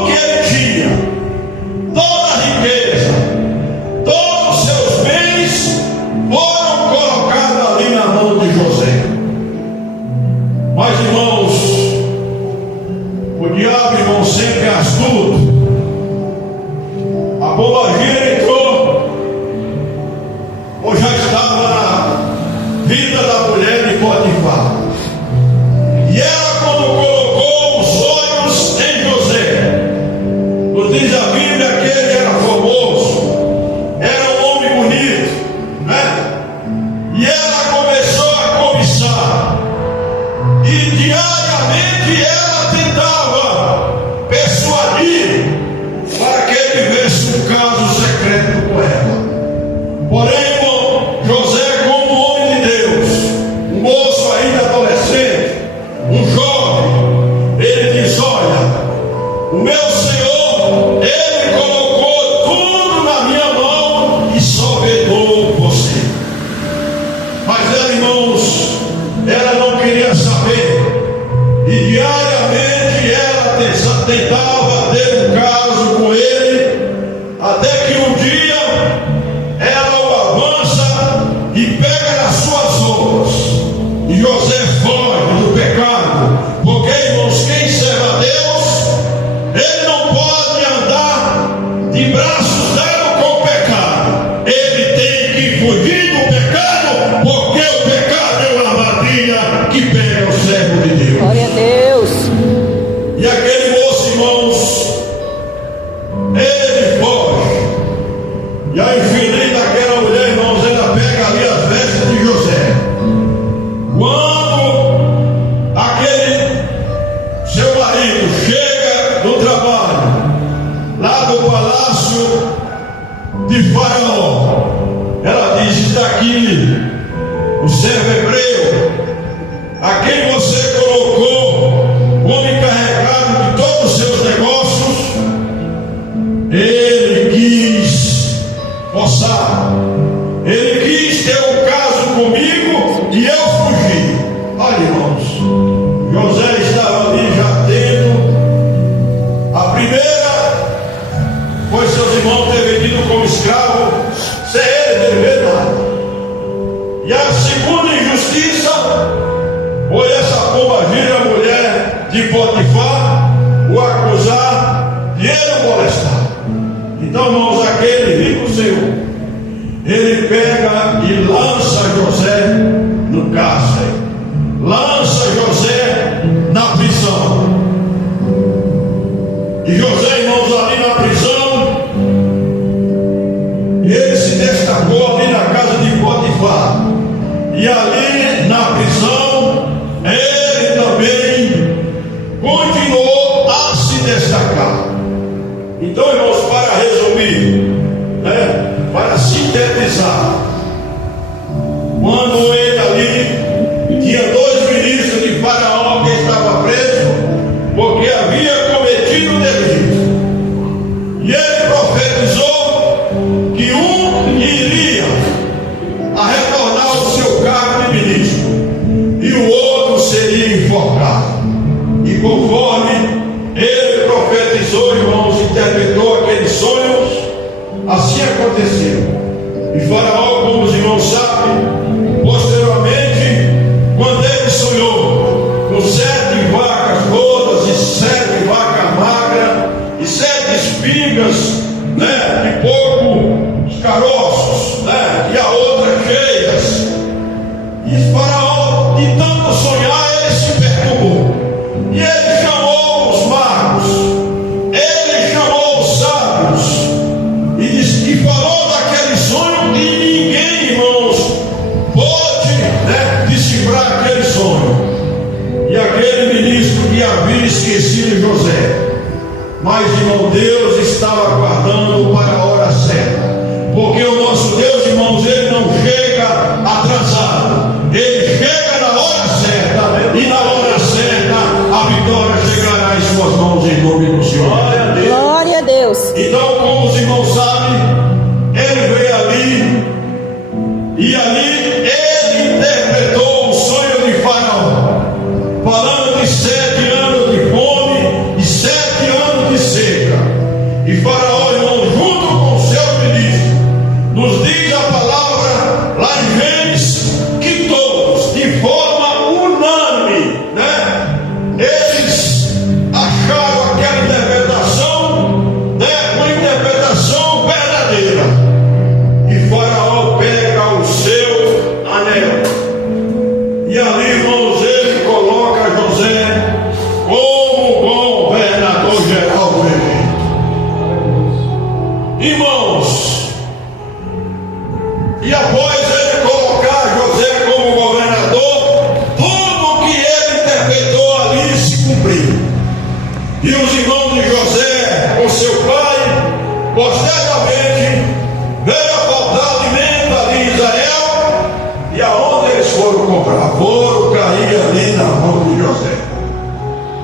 tudo que ele tinha, toda a riqueza, todos os seus bens foram colocados ali na mão de José. Mas, irmãos, o diabo, irmão, sempre é astuto. A pombagira entrou, ou já estava na vida da mulher de Potifar. E ela, quando colocou os olhos em José, nos diz a Bíblia que ele era formoso, era um homem bonito, né? E ela começou a cobiçar, e diariamente ela tentava persuadir para que ele tivesse um caso secreto com ela. Porém, irmão, José, como homem de Deus, um moço ainda adolescente, um jovem, ele diz: olha, o meu Senhor, ele colocou tudo na minha mão e só vedou você. Mas ela, irmãos, ela não queria saber, e diariamente ela tentava ter um caso com ele, até que um dia ela o avança e pega nas suas roupas, e José foge do pecado, porque, irmãos, quem serve a Deus, ele não pode andar de braços dados com o pecado, ele tem que fugir do pecado, porque o pecado é uma armadilha que pega o servo de Deus. Glória a Deus. E aquele moço, irmãos, ele foge, e a infeliz daquela mulher, irmãos, ela pega ali as vestes de José. Quando aquele seu marido chega do trabalho, lá do palácio de Faraó, ela diz: está aqui o servo hebreu, a quem você colocou como encarregado de todos os seus negócios. Ele quis forçar, ele quis ter um caso comigo e eu fugi. Olha, irmãos, José estava ali já tendo a primeira, foi seus irmãos ter vendido como escravo, sem ele dever nada. E a segunda injustiça foi essa pombagira, a mulher de Potifar, o acusar de ele molestar. Então, irmãos, aquele rico senhor, ele pega e lança José no cárcere, lança José na prisão. E José, irmãos, ali na prisão, ele se destacou ali na casa de Potifar. E ali na prisão, ele também continuou a se destacar. Então, irmãos, para resumir, né, para sintetizar, quando ele ali tinha 2 ministros de Faraó que estava preso porque havia cometido delito, e ele profetizou que um iria a retornar ao seu cargo de ministro e o outro seria enforcado. E conforme ele profetizou, irmãos, interpretou aqueles sonhos, assim aconteceu. E Faraó, como os irmãos sabem, posteriormente, quando ele sonhou com 7 vacas gordas e 7 vacas magras e 7 espigas, né, de poucos caroços, né, e a outra cheias, e Faraó, de tanto sonhar, ele se perturbou, e ele chamou os magos, ele chamou os sábios, e falou daquele sonho, e ninguém, irmãos, pôde, né, decifrar aquele sonho. E aquele ministro que havia esquecido José, mas, irmão, Deus estava aguardando para a hora certa, porque o nosso Deus, irmãos, ele não chega atrasado, ele chega na hora certa, e na hora certa a vitória chegará em suas mãos, em nome do Senhor. Glória a Deus. Glória a Deus. Então, como os irmãos sabem, ele veio ali, e ali ele interpretou o sonho de Faraó, falando de 7 anos de fome e 7 anos de seca. E Faraó, irmão, junto com o seu ministro, nos diz a palavra lá em Gênesis que todos, de forma unânime, eles acharam aquela interpretação, uma interpretação verdadeira. E Faraó pega o seu anel, e ali, irmãos, ele coloca José como governador geral do Egito. Irmãos, e após ele colocar José como governador, tudo o que ele interpretou ali se cumpriu. E os irmãos de José, com seu pai, posteriormente, veio a faltar alimento ali em Israel, e aonde eles foram comprar? Foram cair ali na mão de José.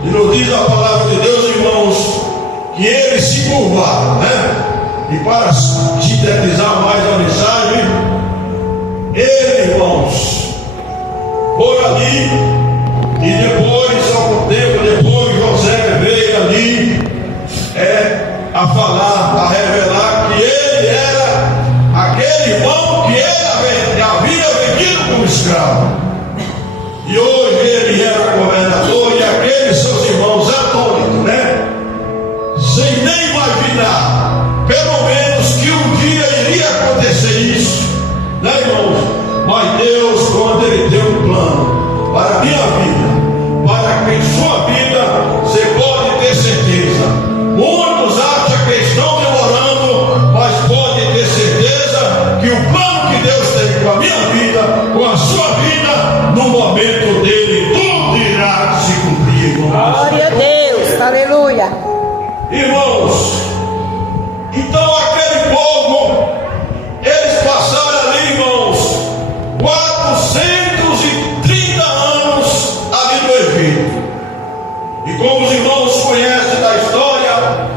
E nos diz a palavra de Deus, irmãos, que eles se curvaram, E para sintetizar mais a mensagem, ele, irmãos, por ali, e depois, algum tempo depois, José veio ali a falar, a revelar que ele era aquele irmão que ele havia vendido como escravo. E hoje ele era governador, e aqueles seus irmãos atônitos, sem nem imaginar, pelo menos, que um dia iria acontecer isso, irmãos? Mas Deus, quando Ele deu um plano para a minha vida, para que em sua vida, você pode ter certeza. Muitos acham que estão demorando, mas pode ter certeza que o plano que Deus tem com a minha vida, com a sua vida, no momento dele, tudo irá se cumprir, irmãos. Glória a Deus, aleluia. Irmãos, então aquele povo, eles passaram ali, irmãos, 430 anos ali no Egito. E como os irmãos conhecem da história,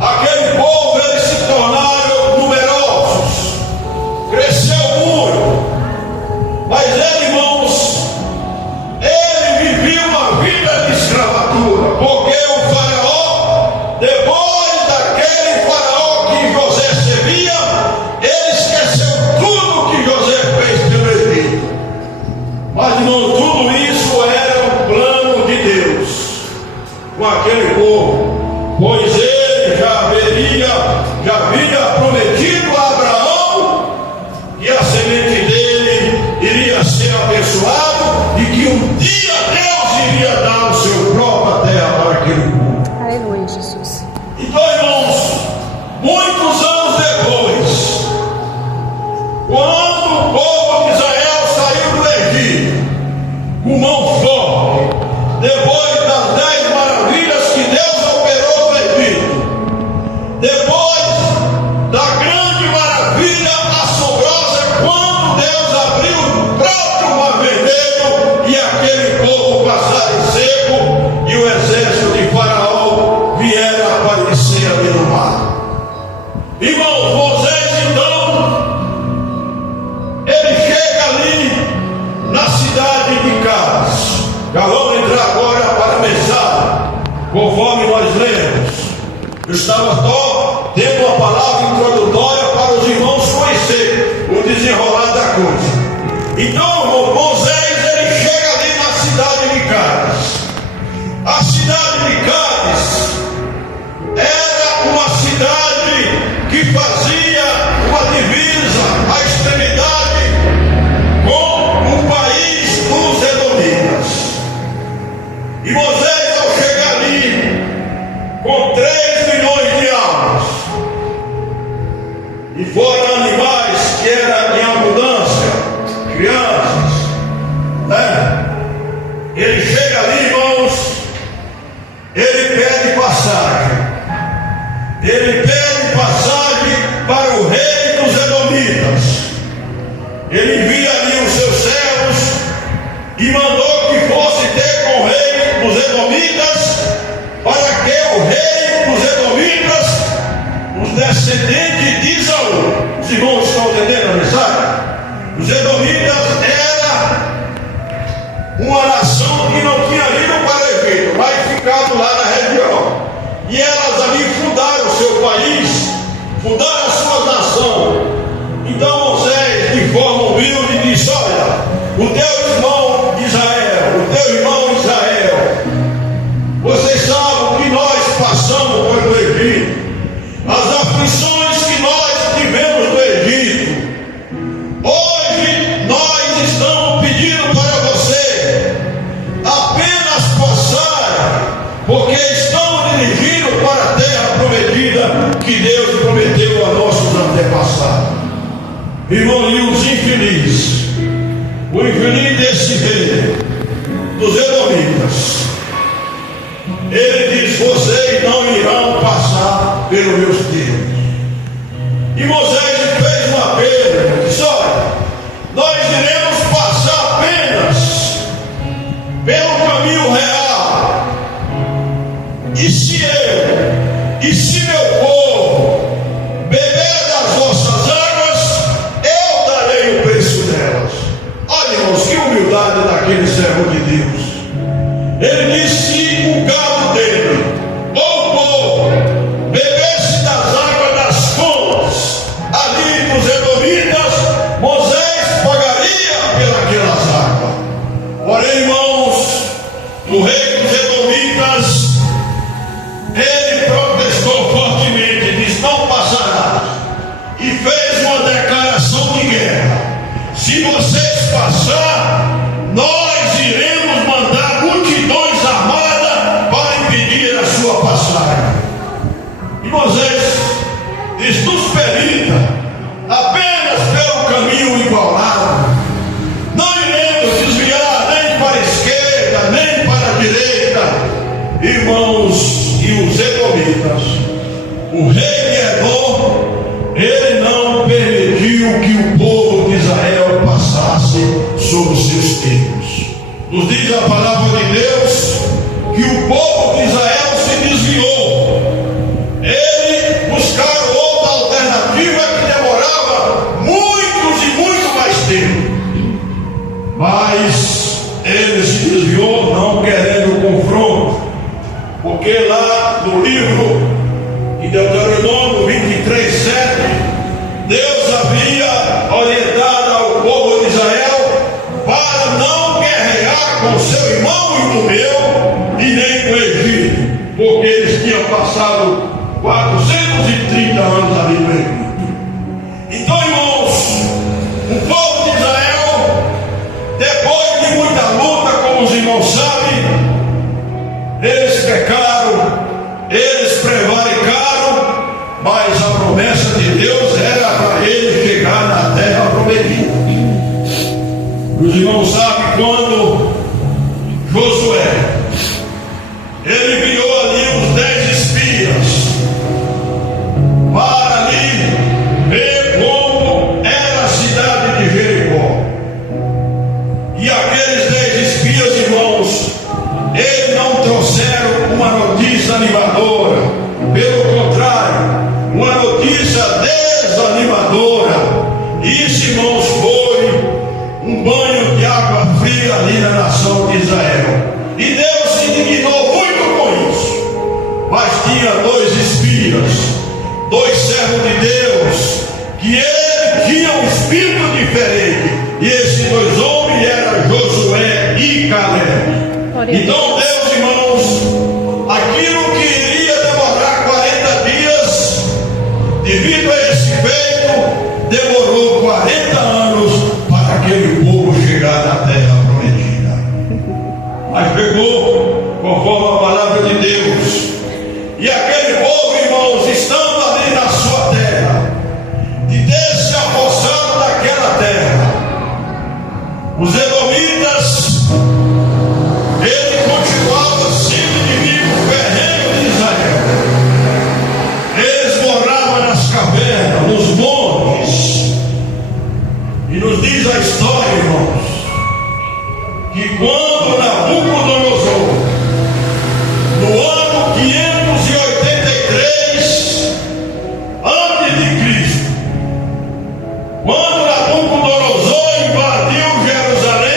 aquele povo, eles se tornaram numerosos, cresceu muito, mas ele, irmãos, ele vivia uma vida de escravatura, porque o faraó, depois daquele faraó que José servia, ele esqueceu tudo que José fez pelo Egito. Mas, irmão, tudo isso era um plano de Deus com aquele povo, pois ele já havia prometido a Abraão que a semente dele iria ser abençoado e que um dia Deus iria dar o seu próprio terra para aquele povo. Aleluia, Jesus. Então, irmãos, muitos anos depois, quando o povo de Israel saiu do Egito com mão forte, depois das 10 maravilhas que Deus operou no Egito, depois da grande maravilha assombrosa, quando Deus abriu o próprio mar vermelho e aquele povo passar em seco, e o exército de Faraó vier aparecer ali no mar. Irmãos, Moisés então, ele chega ali na cidade de Cádiz. Já vamos entrar agora para a mensagem, conforme nós lemos. Eu estava só tendo uma palavra introdutória para os irmãos conhecerem o desenrolar da coisa. Então, Moisés, ele chega ali na cidade de Cádiz. A cidade de Cádiz era uma cidade que fazia uma divisa, a extremidade, com o país dos edomitas. E Moisés, ao chegar ali, com 3 milhões de almas, e fora animais que eram em abundância, crianças, ele chega ali, irmãos, ele pede passagem. Ele pede passagem para o rei dos edomitas. Ele envia ali os seus servos e mandou que fosse ter com o rei dos edomitas, para que o rei dos edomitas, os descendentes de Isaú, os irmãos país, fundaram a sua nação. Então Moisés, de forma humilde, disse: olha, o teu irmão Israel, vocês sabem o que nós passamos no Egito, as aflições que nós tivemos no Egito. Hoje nós estamos pedindo para você apenas passar, porque estamos dirigindo para a terra prometida que Deus prometeu a nossos antepassados. Irmão, e os infelizes, o infeliz desse rei dos Edomitas, ele diz: vocês não irão passar pelos meus termos. E Moisés fez um apelo, disse: olha, nós iremos passar apenas pelo caminho real. E se meu povo beber das vossas águas, eu darei o preço delas. Olha, irmãos, que humildade daquele servo de Deus. Ele disse: se o gado dele, ou o povo, bebesse das águas das fontes ali dos Edomitas, Moisés pagaria pelas águas. Porém, irmãos, o rei dos Edomitas, ele protestou fortemente, disse: não passará, e fez uma declaração de guerra: se vocês passar, nós iremos mandar multidões armadas para impedir a sua passagem. E Moisés diz: nos permita apenas pelo caminho igualado, não iremos desviar nem para a esquerda nem para a direita. Irmãos, e os Edomitas, o rei de Edom, ele não permitiu que o povo de Israel passasse sobre os seus termos. Nos diz a palavra de Deus que o povo de Israel se desviou. Ele buscaram outra alternativa que demorava muitos e muito mais tempo. Mas ele se desviou não querendo o confronto. Porque lá no livro de Deuteronômio 23:7, Deus havia orientado ao povo de Israel para não guerrear com seu irmão e com meu, e nem com o Egito, porque eles tinham passado 430 anos ali no Egito. Então, irmãos, o povo de Israel, depois de muita luta, como os irmãos sabem, eles pecaram, eles prevaricaram, mas a promessa de Deus era para eles chegar na terra prometida. Os irmãos sabem quando Josué, ele enviou ali os 10 espias para ali ver como era a cidade de Jericó. E aqueles 10 espias, irmãos, eles não trouxeram uma notícia animadora, pelo contrário, uma notícia desanimadora. Isso, irmãos, foi um banho de água fria ali na nação de Israel. E Deus se indignou muito com isso. Mas tinha 2 espias, 2 servos de Deus, que ele tinha um espírito diferente. E esses 2 homens eram Josué e Caleb. Então Deus, irmãos, aquilo que iria demorar 40 dias, devido a esse feito, demorou 40 anos para aquele povo chegar na terra prometida. Mas pegou, conforme a palavra de Deus, e aquele povo, irmãos, estando ali na sua terra, de ter se apossado daquela terra, os Edomitas, ele continuava sendo inimigo ferrenho de Israel. Eles moravam nas cavernas, nos montes. E nos diz a história, irmãos, que quando Nabucodonosor, no ano 583 antes de Cristo, quando Nabucodonosor invadiu Jerusalém,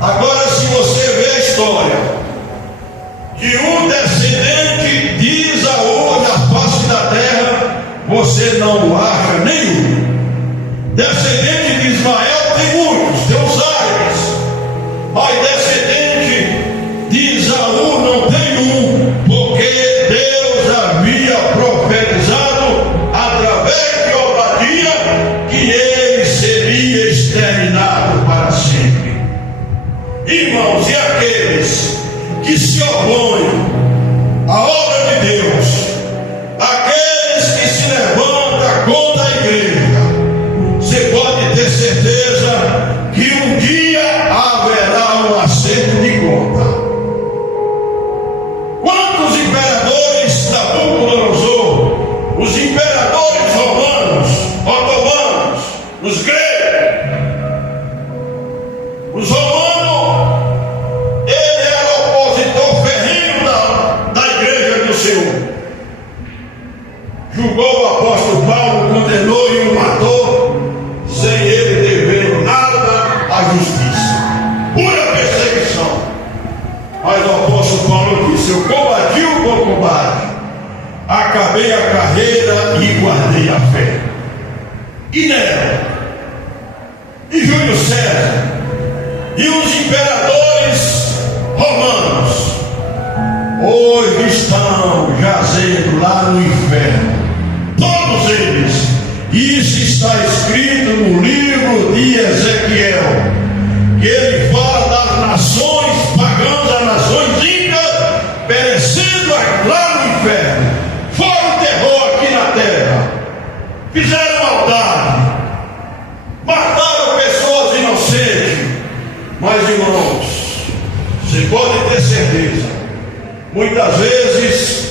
Agora, se você vê a história de um descendente de Esaú na face da terra, você não acha nenhum. Descendente de Ismael tem muitos, tem os árabes, mas descendente de Esaú não tem um, porque Deus havia profetizado através de Obadia que ele seria exterminado para sempre. Irmãos, e aqueles que se opõem à obra de Deus, aqueles que se levantam contra a igreja, você pode ter certeza que um dia haverá um acerto de conta. Quantos imperadores Nabucodonosor, os imperadores romanos, otomanos, os gregos, os romanos, ele era opositor ferrenho da igreja do Senhor. Julgou o apóstolo Paulo, condenou e o matou, sem ele dever nada à justiça. Pura perseguição. Mas o apóstolo Paulo disse: eu combati o bom combate, acabei a carreira e guardei a fé. E Nero, e Júlio César, e os imperadores romanos, hoje estão jazendo lá no inferno. Todos eles. Isso está escrito no livro de Ezequiel, que ele fala das nações pagãs, das nações incas, perecendo lá no inferno. Foram terror aqui na terra, fizeram maldade, mataram pessoas inocentes. Mas, irmãos, você pode ter certeza, muitas vezes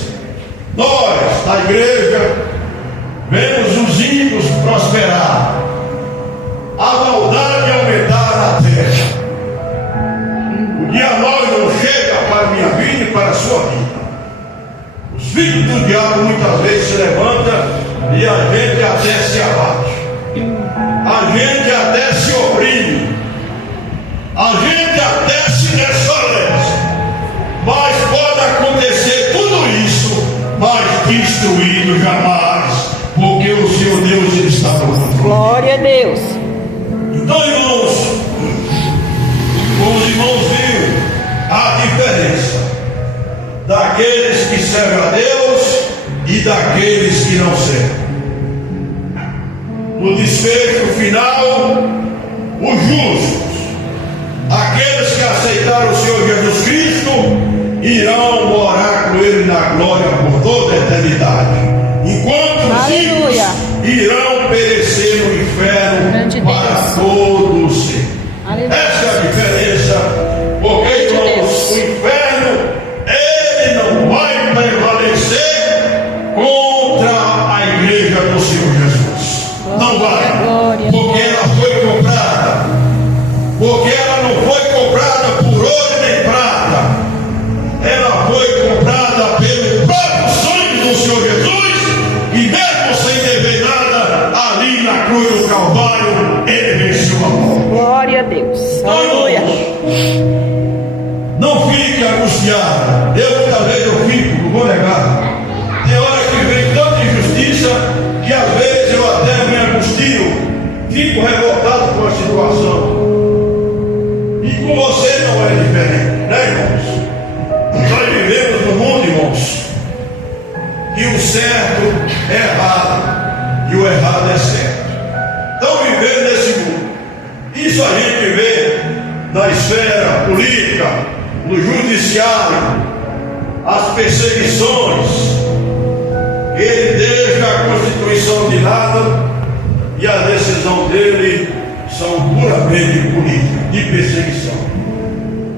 nós da igreja vemos os ímpios prosperar, a maldade aumentar na terra. O dia mau não chega para a minha vida e para a sua vida. Os filhos do diabo muitas vezes se levantam e a gente até se abate, a gente até se oprime, a gente até se desfalece. Mas pode acontecer tudo isso, mas destruído jamais, porque o Senhor Deus ele está no controle. Glória a Deus. Então, irmãos, os irmãos viram a diferença daqueles que servem a Deus e daqueles que não servem. No desfecho final, os justos, aqueles que aceitaram o Senhor Jesus Cristo, irão morar com Ele na glória por toda a eternidade. Enquanto os ímpios irão perecer no inferno para todo sempre. Essa é a diferença, porque, irmãos, o inferno, ele não vai prevalecer contra a igreja do Senhor Jesus. Não vai, porque ela foi comprada, porque ela não foi comprada por ouro nem prata, ela foi comprada pelo próprio sangue do Senhor Jesus. E mesmo sem dever nada, ali na cruz do Calvário, ele venceu a morte. Glória a Deus. Aleluia. Não fique angustiado. Eu muitas vezes eu fico, não vou negar. Tem hora que vem tanta injustiça que às vezes eu até me angustio, fico revoltado com a situação. E com você não é diferente, né, irmãos? Nós vivemos no mundo, irmãos, que o certo é errado e o errado é certo. Estão vivendo nesse mundo. Isso a gente vê na esfera política, no judiciário, as perseguições. Ele deixa a Constituição de lado e a decisão dele são puramente políticas, de perseguição.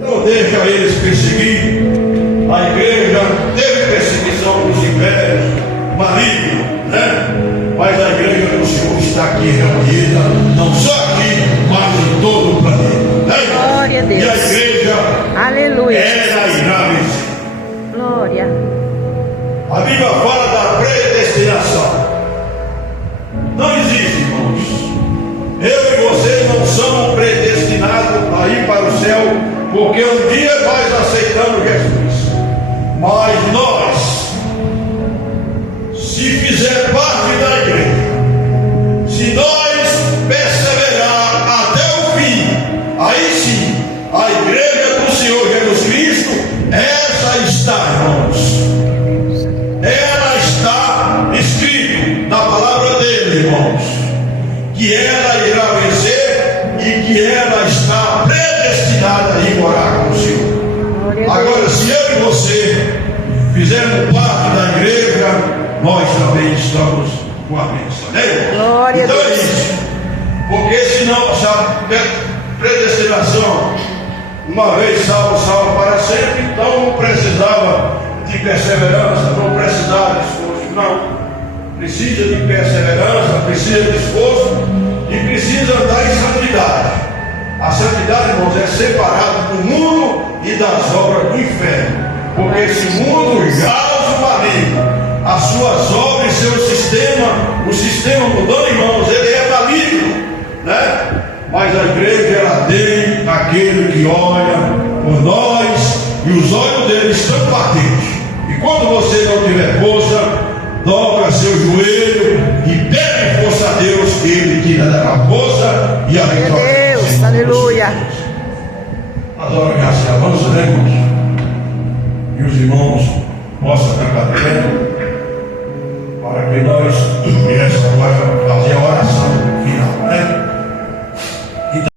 Então deixa eles perseguir. A igreja teve perseguição dos impérios malignos, né? Mas a igreja do Senhor está aqui reunida, não só aqui, mas em todo o planeta, né? Glória a Deus. E a igreja, aleluia, ela irá vencer. Glória. A Bíblia fala da predestinação. Não existe, irmãos. Eu e você não somos predestinados a ir para o céu porque um dia nós aceitamos Jesus, mas nós, se fizer parte da igreja, se nós perseverar até o fim, aí sim, a igreja do Senhor Jesus Cristo, essa está, irmãos, ela está escrito na palavra dele, irmãos, que ela irá vencer e que ela está predestinada a ir morar com o Senhor. Agora, se eu e você fizermos parte da igreja, nós também estamos com a bênção, né? Glória então a Deus. é isso, porque senão, sabe, predestinação, uma vez salvo, salvo para sempre, então não precisava de perseverança, não precisava de esforço, não. Precisa de perseverança, precisa de esforço e precisa andar em santidade. A santidade, irmãos, é separado do mundo e das obras do inferno, porque esse mundo jaz o maligno, as suas obras, seu sistema, o sistema mudando, irmãos, ele é maligno, né? Mas a igreja, ela tem aquele que olha por nós e os olhos dele estão patentes. E quando você não tiver força, dobra seu joelho e pede força a Deus, que ele tira da força e a vitória. Deus, aleluia. Adoro que assim avança, né, irmãos? E os irmãos possam cantar bem.